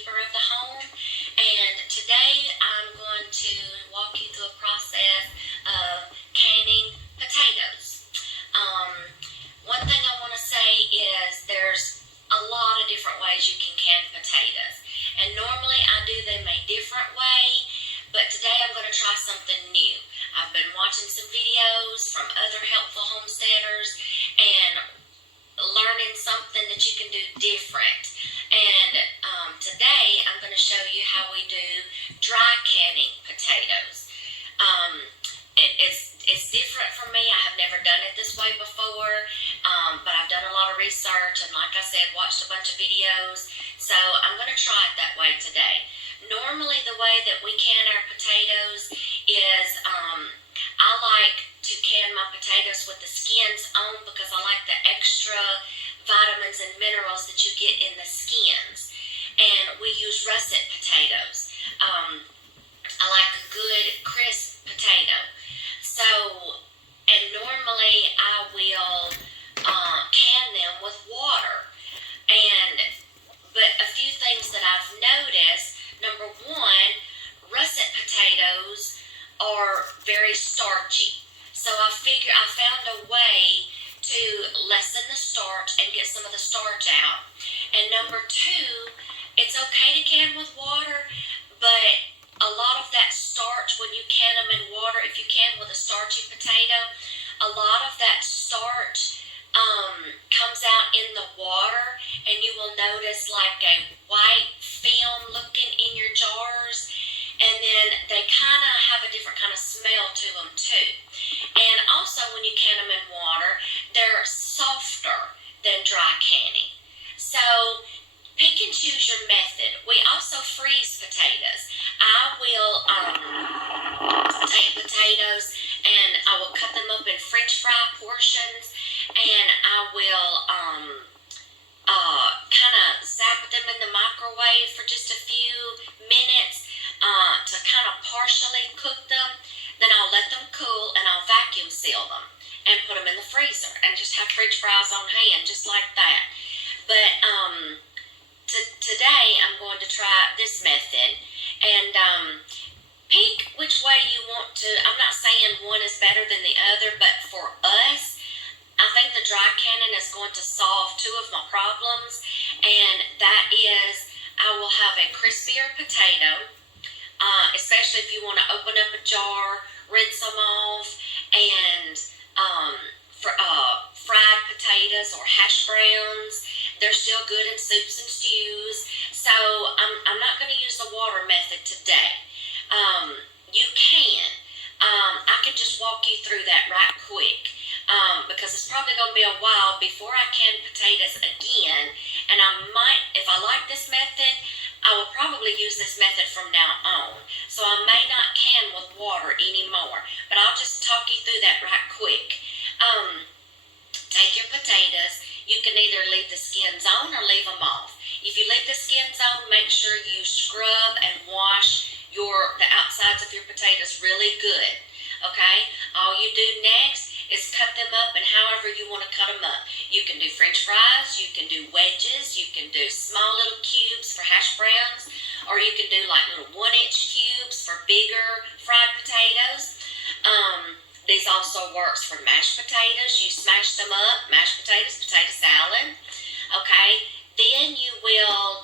keeper of the home, and today I'm going to walk you through a process of canning potatoes. One thing I want to say is there's a lot of different ways you can can potatoes, and normally I do them a different way, but today I'm going to try something new. I've been watching some videos from other helpful homesteaders and learning something that you can do different. And today I'm going to show you how we do dry canning potatoes. It's different for me. I have never done it this way before, but I've done a lot of research and, like I said, watched a bunch of videos. So I'm going to try it that way today. Normally the way that we can our potatoes is I like to can my potatoes with the skins on because I like the extra vitamins and minerals that you get in the skins. And we use russet potatoes. I like a good crisp potato. So, and normally I will can them with water. But a few things that I've noticed. Number one, russet potatoes are very starchy. So I found a way to lessen the starch and get some of the starch out. And number two, it's okay to can with water, but a lot of that starch, when you can them in water, if you can with a starchy potato, a lot of that starch comes out in the water, and you will notice like a white film looking in your jars, and then they kind of have a different kind of smell to them too. And also when you can them in water, they're softer than dry canning. So pick and choose your method. We also freeze potatoes. I will take potatoes and I will cut them up in French fry portions, and I will kind of zap them in the microwave for just a few minutes to kind of partially cook them. Then I'll let them cool and I'll vacuum seal them and put them in the freezer and just have French fries on hand just like that. But today I'm going to try this method, and pick which way you want to. I'm not saying one is better than the other, but for us, I think the dry canning is going to solve two of my problems, and that is I will have a crispier potato, especially if you want to open up a jar, rinse them off, and fried potatoes or hash browns. They're still good in soups and stews. So I'm not going to use the water method today. You can. I can just walk you through that right quick because it's probably going to be a while before I can potatoes again. And I might, if I like this method, I will probably use this method from now on. So I may not can with water anymore, but I'll just talk you through that right quick. Take your potatoes. You can either leave the skins on or leave them off. If you leave the skins on, make sure you scrub and wash the outsides of your potatoes really good. Okay? All you do next is cut them up and however you want to cut them up. You can do French fries, you can do wedges, you can do small little cubes for hash browns, or you can do like little 1-inch cubes for bigger fried potatoes. These also works for mashed potatoes. You smash them up, mashed potatoes, potato salad. Okay, then you will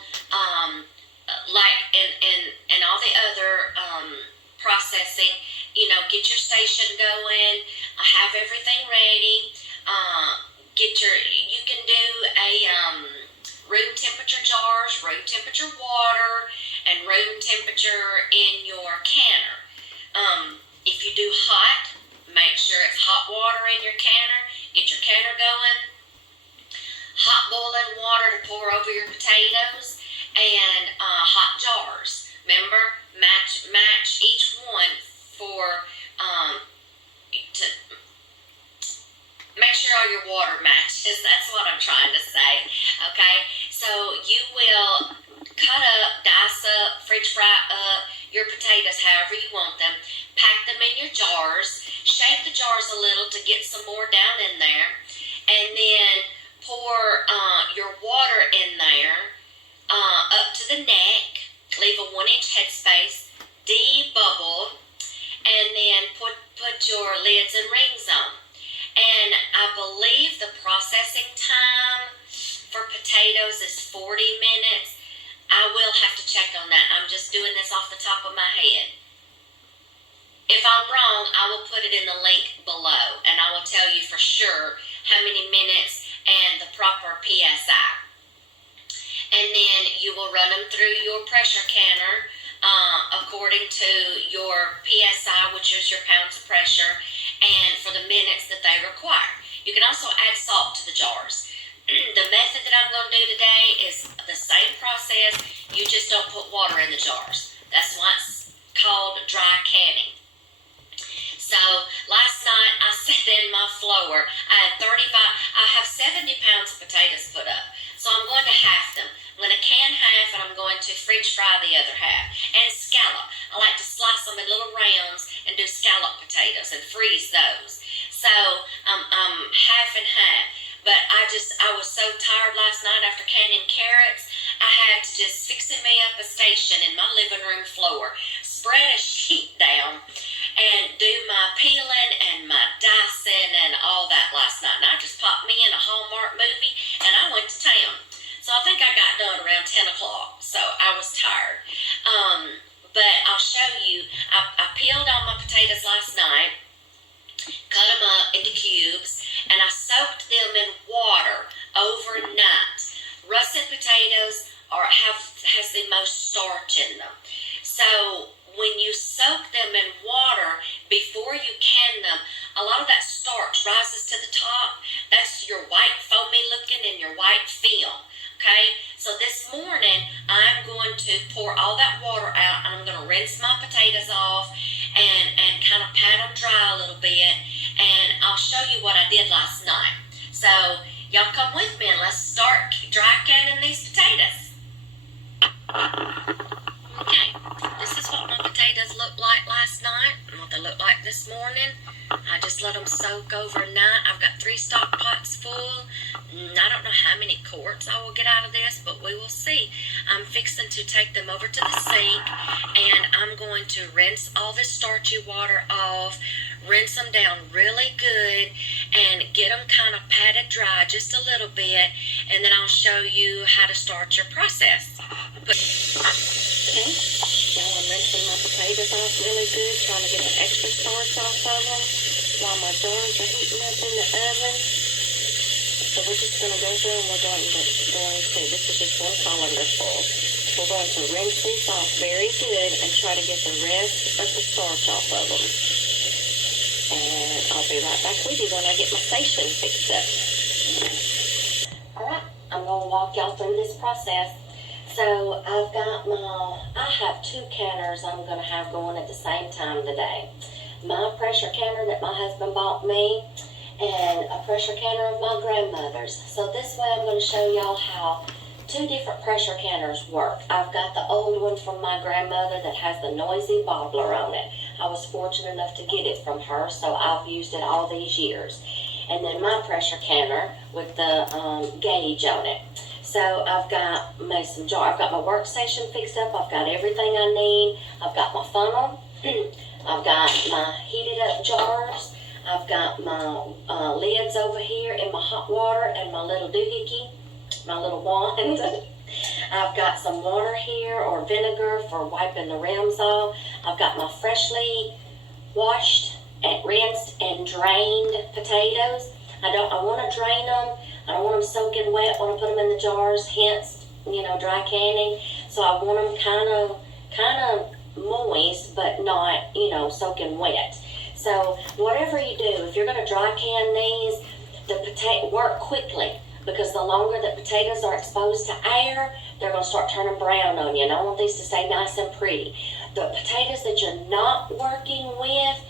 like and all the other processing. You know, get your station going. Have everything ready. You can do a room temperature jars, room temperature water, and room temperature in your canner. If you do hot, make sure it's hot water in your canner. Get your canner going. Hot boiling water to pour over your potatoes, and hot jars. Remember, match each one for to make sure all your water matches. That's what I'm trying to say. Okay, so you will cut up, dice up, French fry up your potatoes however you want them. Pack them in your jars. Shake the jars a little to get some more down in there, and then pour your water in there up to the neck, leave a 1-inch headspace, debubble, and then put your lids and rings on. And I believe the processing time for potatoes is 40 minutes. I will have to check on that. I'm just doing this off the top of my head. If I'm wrong, I will put it in the link below, and I will tell you for sure how many minutes and the proper PSI. And then you will run them through your pressure canner according to your PSI, which is your pounds of pressure, and for the minutes that they require. You can also add salt to the jars. The method that I'm going to do today is the same process. You just don't put water in the jars. That's why it's called dry canning. So last night I set in my flour. I have 70 pounds of potatoes put up. So I'm going to half them. I'm going to can half, and I'm going to French fry the other half. And scallop. I like to slice them in little rounds and do scallop potatoes and freeze those. So half and half. But I was so tired last night after canning carrots, I had to just fix me up a station in my living room floor, spread a sheet down, and do my peeling and my dicing and all that last night. And I just popped me in a Hallmark movie, and I went to town. So I think I got done around 10 o'clock, so I was tired. But I'll show you, I peeled all my potatoes last night, cut them up into cubes, and I soaked them in water overnight. Russet potatoes has the most starch in them. So when you soak them in water before you can them, a lot of that starch rises to the top. That's your white foamy looking and your white film. Okay, so this morning I'm going to pour all that water out, and I'm going to rinse my potatoes off and kind of pat them dry a little bit, and I'll show you what I did last night. So y'all come with me and let's start dry canning these potatoes. Okay, this is what my potatoes looked like last night and what they look like this morning. I just let them soak overnight. I've got 3 stock pots full. I don't know how many quarts I will get out of this, but we will see. I'm fixing to take them over to the sink, and I'm going to rinse all this starchy water off, rinse them down really good, and get them kind of patted dry just a little bit, and then I'll show you how to start your process. Okay, now I'm rinsing my potatoes off really good, trying to get the extra starch off of them while my jars are heating up in the oven. So we're just going to go through and we're going to this is just 1 colander full. We're going to rinse these off very good and try to get the rest of the starch off of them. And I'll be right back with you when I get my station fixed up. Alright, I'm going to walk y'all through this process. So I have 2 canners I'm going to have going at the same time today. My pressure canner that my husband bought me, and a pressure canner of my grandmother's. So this way I'm going to show y'all how 2 different pressure canners work. I've got the old one from my grandmother that has the noisy bobbler on it. I was fortunate enough to get it from her, so I've used it all these years. And then my pressure canner with the gauge on it. So I've got mason jar. I've got my workstation fixed up. I've got everything I need. I've got my funnel. I've got my heated up jars. I've got my lids over here in my hot water and my little doohickey, my little wand. I've got some water here or vinegar for wiping the rims off. I've got my freshly washed and rinsed and drained potatoes. I want to drain them. I don't want them soaking wet when I put them in the jars, hence, dry canning. So I want them kind of moist, but not, soaking wet. So whatever you do, if you're going to dry can these, work quickly, because the longer that potatoes are exposed to air, they're going to start turning brown on you. And I want these to stay nice and pretty. The potatoes that you're not working with,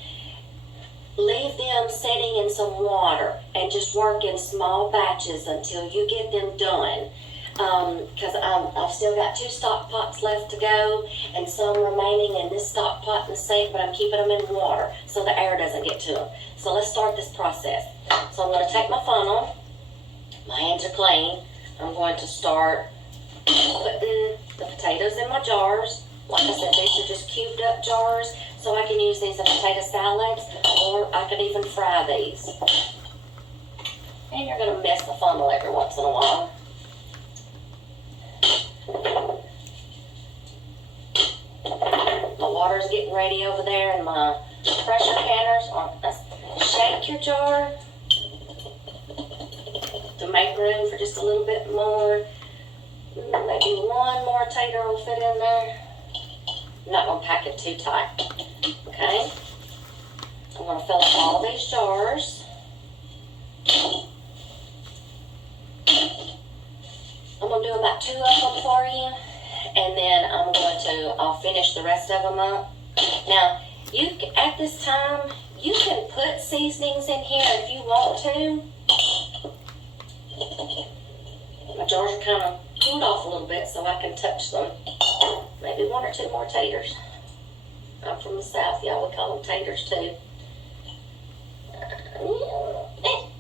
leave them sitting in some water and just work in small batches until you get them done. Because I've still got 2 stock pots left to go and some remaining in this stock pot in the sink, but I'm keeping them in water so the air doesn't get to them. So let's start this process. So I'm going to take my funnel. My hands are clean. I'm going to start putting the potatoes in my jars. Like I said, these are just cubed up jars, so I can use these in potato salads, or I could even fry these. And you're going to mess the funnel every once in a while. My water's getting ready over there, and my pressure canners are. Shake your jar to make room for just a little bit more. Maybe one more tater will fit in there. I'm not going to pack it too tight. Okay? I'm going to fill up all these jars. I'm going to do about 2 of them for you, and then I'll finish the rest of them up. Now, at this time, you can put seasonings in here if you want to. My jars are kind of cooled off a little bit so I can touch them. Maybe 1 or 2 more taters. I'm from the South, y'all would call them taters too.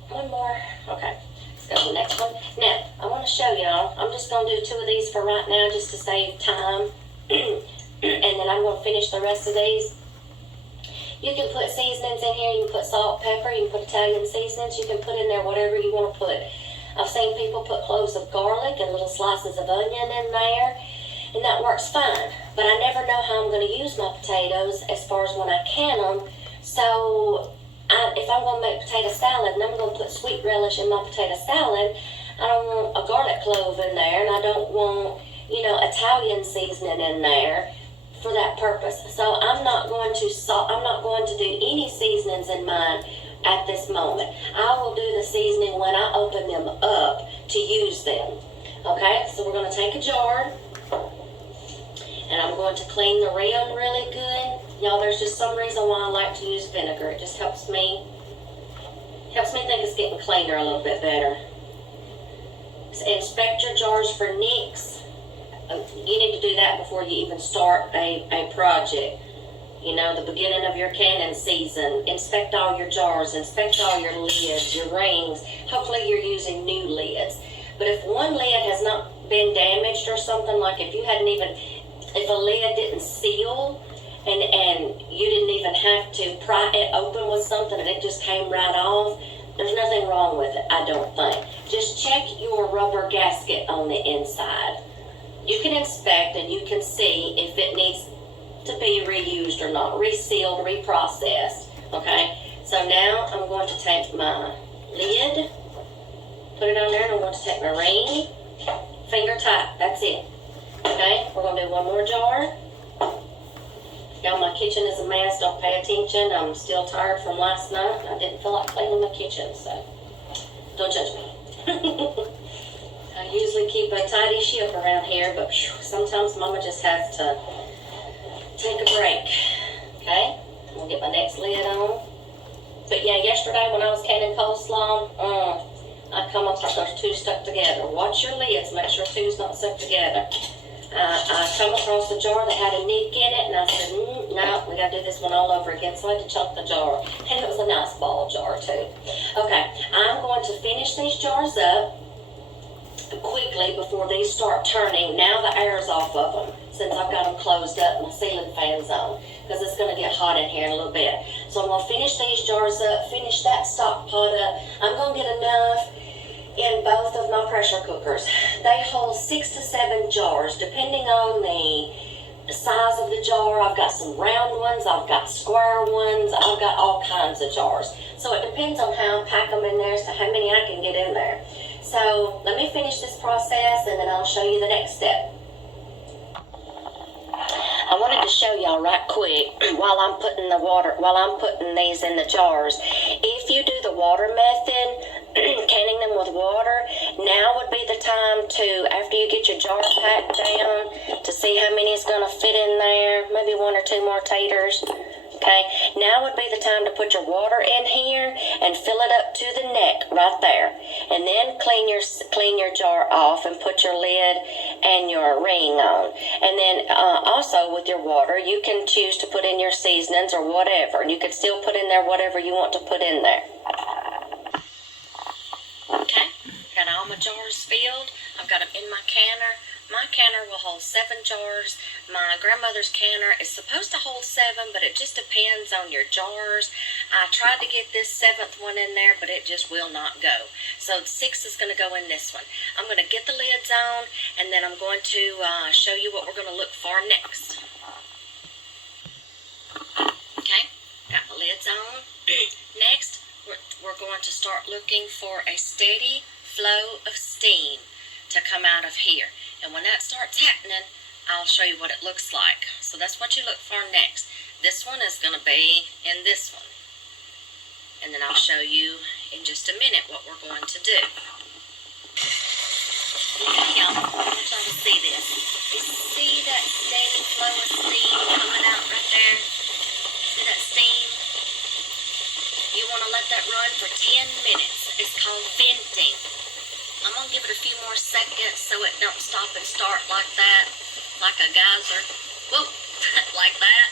1 more. Okay, let's go to the next one. Now, I want to show y'all. I'm just going to do 2 of these for right now just to save time. And then I'm going to finish the rest of these. You can put seasonings in here. You can put salt, pepper. You can put Italian seasonings. You can put in there whatever you want to put. I've seen people put cloves of garlic and little slices of onion in there, and that works fine. But I never know how I'm going to use my potatoes as far as when I can them. So if I'm going to make potato salad and I'm going to put sweet relish in my potato salad, I don't want a garlic clove in there, and I don't want, Italian seasoning in there for that purpose. So I'm not going to do any seasonings in mine at this moment. I will do the seasoning when I open them up to use them. Okay, so we're going to take a jar, and I'm going to clean the rim really good. Y'all, there's just some reason why I like to use vinegar. It just helps me think it's getting cleaner a little bit better. So inspect your jars for nicks. You need to do that before you even start a project. The beginning of your canning season. Inspect all your jars. Inspect all your lids, your rings. Hopefully you're using new lids. But if one lid has not been damaged or something, like if a lid didn't seal and you didn't even have to pry it open with something and it just came right off, there's nothing wrong with it, I don't think. Just check your rubber gasket on the inside. You can inspect and you can see if it needs to be reused or not, resealed, reprocessed. Okay, so now I'm going to take my lid, put it on there, and I'm going to take my ring, finger tight, that's it. Okay, we're going to do 1 more jar. Now my kitchen is a mess, don't pay attention. I'm still tired from last night. I didn't feel like cleaning my kitchen, so don't judge me. I usually keep a tidy ship around here, but sometimes Mama just has to take a break. Okay, I'm going to get my next lid on. But yeah, yesterday when I was canning coleslaw, I come across those 2 stuck together. Watch your lids, make sure 2's not stuck together. I come across a jar that had a nick in it, and I said, no, we got to do this one all over again. So I had to chunk the jar, and it was a nice ball jar too. Okay, I'm going to finish these jars up quickly before these start turning. Now the air's off of them, since I've got them closed up, my ceiling fan's on, because it's going to get hot in here in a little bit. So I'm going to finish these jars up, finish that stock pot up. I'm going to get enough in both of my pressure cookers. They hold 6 to 7 jars, depending on the size of the jar. I've got some round ones, I've got square ones, I've got all kinds of jars. So it depends on how I pack them in there as to how many I can get in there. So let me finish this process, and then I'll show you the next step. I wanted to show y'all right quick while I'm putting these in the jars. If you do the water method, canning them with water, now would be the time to, after you get your jars packed down, to see how many is going to fit in there, maybe 1 or 2 more taters. Okay, now would be the time to put your water in here and fill it up to the neck right there, and then clean your jar off and put your lid and your ring on. And then also with your water, you can choose to put in your seasonings or whatever, and you can still put in there whatever you want to put in there. Okay, got all my jars filled. I've got them in my canner. My canner will hold 7 jars. My grandmother's canner is supposed to hold 7, but it just depends on your jars. I tried to get this 7th one in there, but it just will not go. So 6 is going to go in this one. I'm going to get the lids on, and then I'm going to show you what we're going to look for next. Okay, got the lids on. Next, we're going to start looking for a steady flow of steam to come out of here. And when that starts happening, I'll show you what it looks like. So that's what you look for next. This one is going to be in this one. And then I'll show you in just a minute what we're going to do. Okay, y'all, I want y'all to see this. You see that steady flow of steam coming out right there? See that steam? You want to let that run for 10 minutes. It's called venting. I'm going to give it a few more seconds so it don't stop and start like that, like a geyser. Whoa, like that.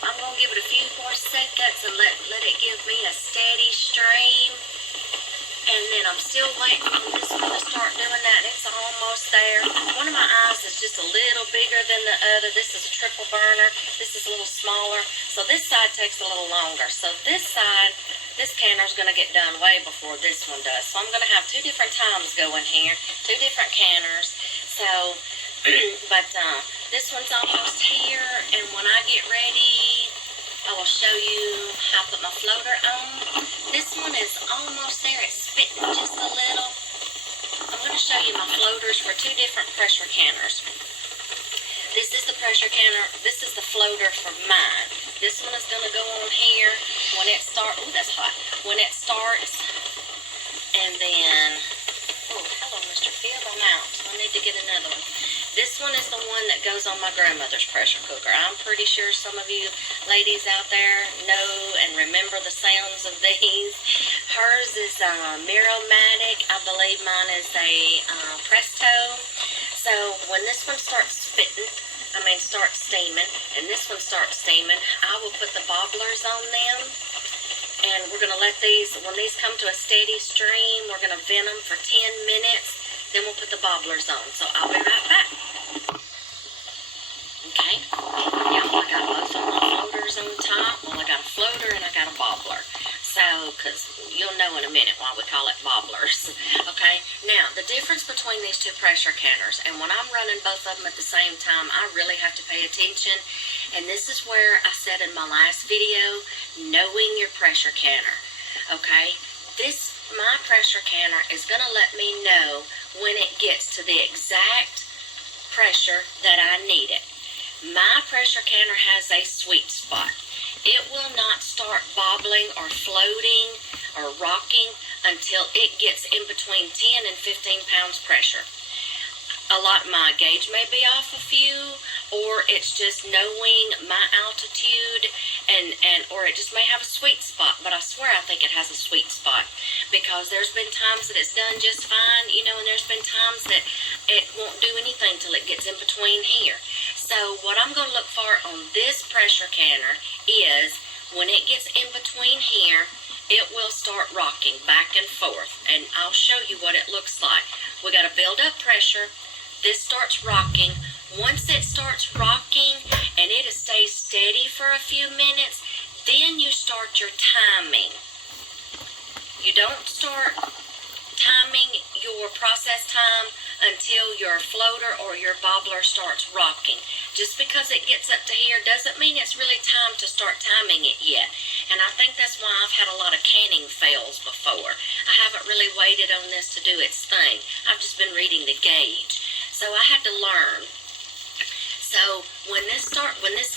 I'm going to give it a few more seconds and let it give me a steady stream. And then I'm still waiting on this one to start doing that. It's almost there. One of my eyes is just a little bigger than the other. This is a triple burner. This is a little smaller. So this side takes a little longer. So this side, this canner is going to get done way before this one does. So I'm going to have 2 different times going here. 2 different canners. So, but this one's almost here. And when I get ready, I will show you how to put my floater on. This one is almost there. It's spitting just a little. I'm going to show you my floaters for 2 different pressure canners. This is the pressure canner. This is the floater for mine. This one is going to go on here when it starts. Ooh, that's hot. When it starts. And then, oh, hello, Mr. Phibb. I'm out. I need to get another one. This one is the one that goes on my grandmother's pressure cooker. I'm pretty sure some of you ladies out there know and remember the sounds of these. Hers is Miromatic. I believe mine is a Presto. So when this one starts starts steaming, and this one starts steaming, I will put the bobblers on them. And we're going to let these, when these come to a steady stream, we're going to vent them for 10 minutes. Then we'll put the bobblers on. So I'll be right back. Okay. Yeah, I got both of my floaters on top. Well, I got a floater and I got a bobbler. So, because you'll know in a minute why we call it bobblers. Okay. Now, the difference between these 2 pressure canners, and when I'm running both of them at the same time, I really have to pay attention. And this is where I said in my last video, knowing your pressure canner. Okay. My pressure canner is going to let me know when it gets to the exact pressure that I need it. My pressure canner has a sweet spot. It will not start bobbling or floating or rocking until it gets in between 10 and 15 pounds pressure. My gauge may be off a few, or it's just knowing my altitude, or it just may have a sweet spot. But I swear I think it has a sweet spot, because there's been times that it's done just fine, and there's been times that it won't do anything till it gets in between here. So what I'm going to look for on this pressure canner is when it gets in between here, it will start rocking back and forth, and I'll show you what it looks like. We got to build up pressure. This starts rocking. Once it starts rocking and it stays steady for a few minutes, then you start your timing. You don't start timing your process time until your floater or your bobbler starts rocking. Just because it gets up to here doesn't mean it's really time to start timing it yet. And I think that's why I've had a lot of canning fails before. I haven't really waited on this to do its thing. I've just been reading the gauge. So I had to learn. So when this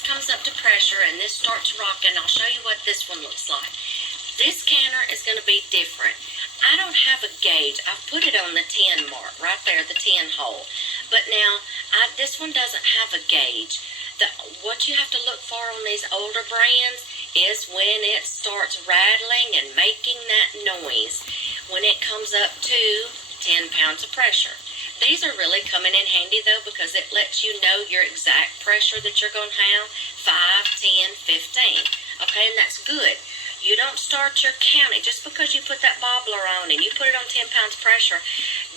comes up to pressure and this starts rocking, I'll show you what this one looks like. This canner is going to be different. I don't have a gauge. I've put it on the 10 mark, right there, the 10 hole. But now, this one doesn't have a gauge. What you have to look for on these older brands is when it starts rattling and making that noise. When it comes up to 10 pounds of pressure. These are really coming in handy, though, because it lets you know your exact pressure that you're going to have, 5, 10, 15. Okay, and that's good. You don't start your counting. Just because you put that bobbler on and you put it on 10 pounds pressure,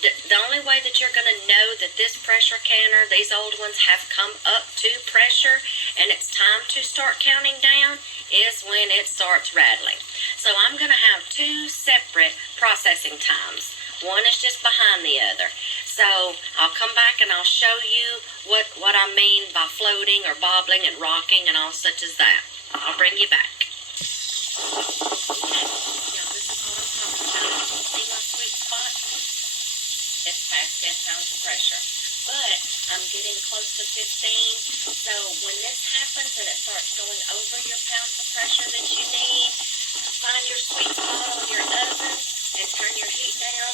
the only way that you're going to know that this pressure canner, these old ones, have come up to pressure and it's time to start counting down is when it starts rattling. So I'm going to have two separate processing times. One is just behind the other. So I'll come back and I'll show you what I mean by floating or bobbling and rocking and all such as that. I'll bring you back. Now this is what I'm talking about. See my sweet spot? It's past 10 pounds of pressure. But I'm getting close to 15. So when this happens and it starts going over your pounds of pressure that you need, find your sweet spot on your oven and turn your heat down.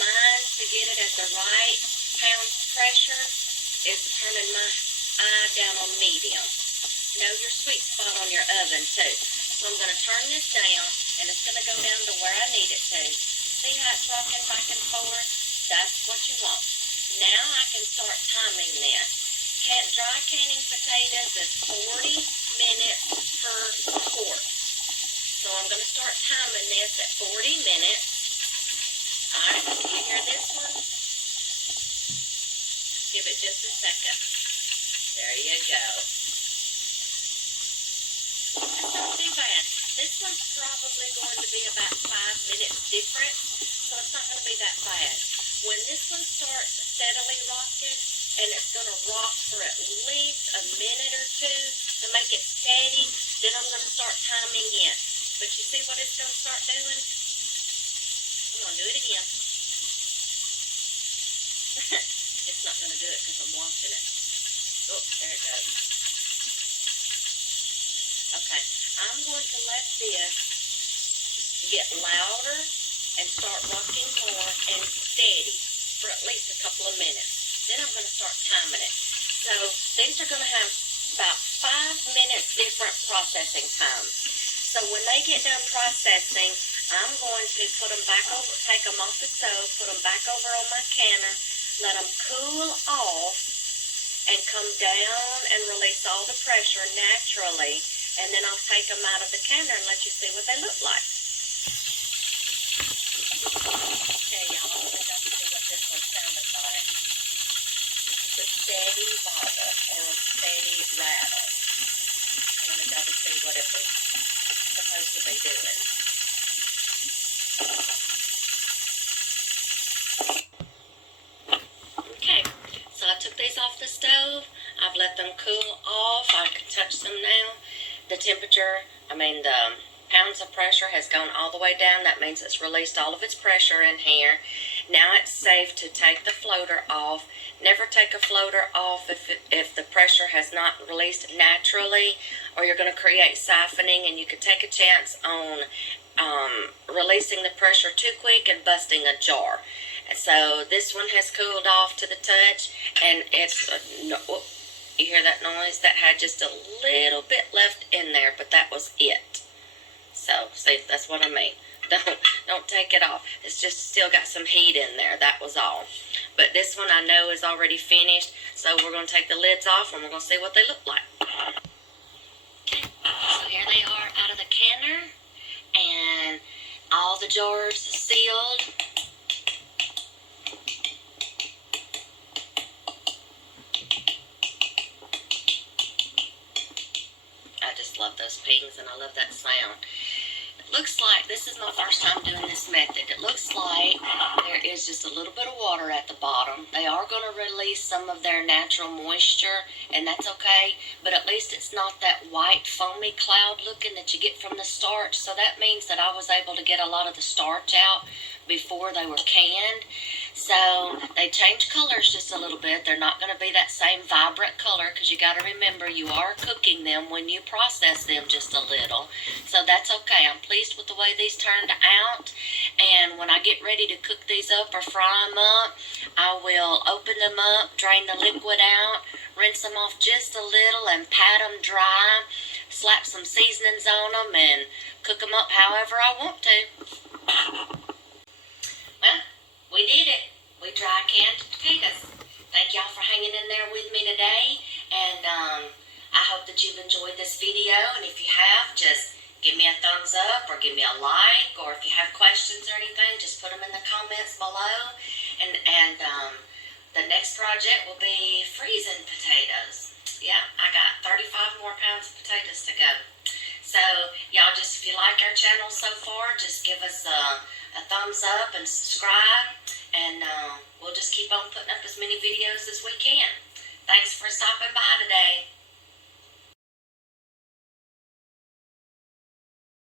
Mine, to get it at the right pounds pressure, is turning my eye down on medium. Know your sweet spot on your oven too. So I'm going to turn this down and it's going to go down to where I need it to. See how it's rocking back and forth? That's what you want. Now I can start timing this. Dry canning potatoes is 40 minutes per quart. So I'm going to start timing this at 40 minutes. Alright, do you hear this one? Give it just a second. There you go. That's not too bad. This one's probably going to be about 5 minutes different, so it's not going to be that bad. When this one starts steadily rocking, and it's going to rock for at least a minute or two to make it steady, then I'm going to start timing it. But you see what it's going to start doing? I'm going to do it again. It's not going to do it because I'm watching it. Oh, there it goes. Okay, I'm going to let this get louder and start rocking more and steady for at least a couple of minutes. Then I'm going to start timing it. So these are going to have about 5 minutes different processing time. So when they get done processing, I'm going to put them back over, take them off the stove, put them back over on my canner, let them cool off, and come down and release all the pressure naturally. And then I'll take them out of the canner and let you see what they look like. Okay, y'all, I'm going to go see what this one sounded like. This is a steady bobble or a steady rattle. I'm going to go to see what it was supposed to be doing. Okay, so I took these off the stove. I've let them cool off. I can touch them now. The temperature, the pounds of pressure has gone all the way down. That means it's released all of its pressure in here. Now it's safe to take the floater off. Never take a floater off if the pressure has not released naturally, or you're going to create siphoning, and you could take a chance on releasing the pressure too quick and busting a jar. And so this one has cooled off to the touch, and it's you hear that noise? That had just a little bit left in there, but that was it. So, see, that's what I mean. Don't take it off. It's just still got some heat in there. That was all. But this one I know is already finished, so we're going to take the lids off and we're going to see what they look like. Okay, so here they are out of the canner, and all the jars sealed. I just love those pings, and I love that sound. It looks like, this is my first time doing this method, it looks like there is just a little bit of water at the bottom. They are going to release some of their natural moisture, and that's okay, but at least it's not that white foamy cloud looking that you get from the starch. So that means that I was able to get a lot of the starch out before they were canned. So they change colors just a little bit. They're not going to be that same vibrant color, because you got to remember you are cooking them when you process them just a little. So that's okay. I'm pleased with the way these turned out. And when I get ready to cook these up or fry them up, I will open them up, drain the liquid out, rinse them off just a little, and pat them dry, slap some seasonings on them, and cook them up however I want to. Well, we did it. We dry canned potatoes. Thank y'all for hanging in there with me today, and I hope that you've enjoyed this video, and if you have, just give me a thumbs up or give me a like, or if you have questions or anything, just put them in the comments below. And the next project will be freezing potatoes. Yeah, I got 35 more pounds of potatoes to go. So y'all, just if you like our channel so far, just give us a thumbs up and subscribe, and we'll just keep on putting up as many videos as we can. Thanks for stopping by today.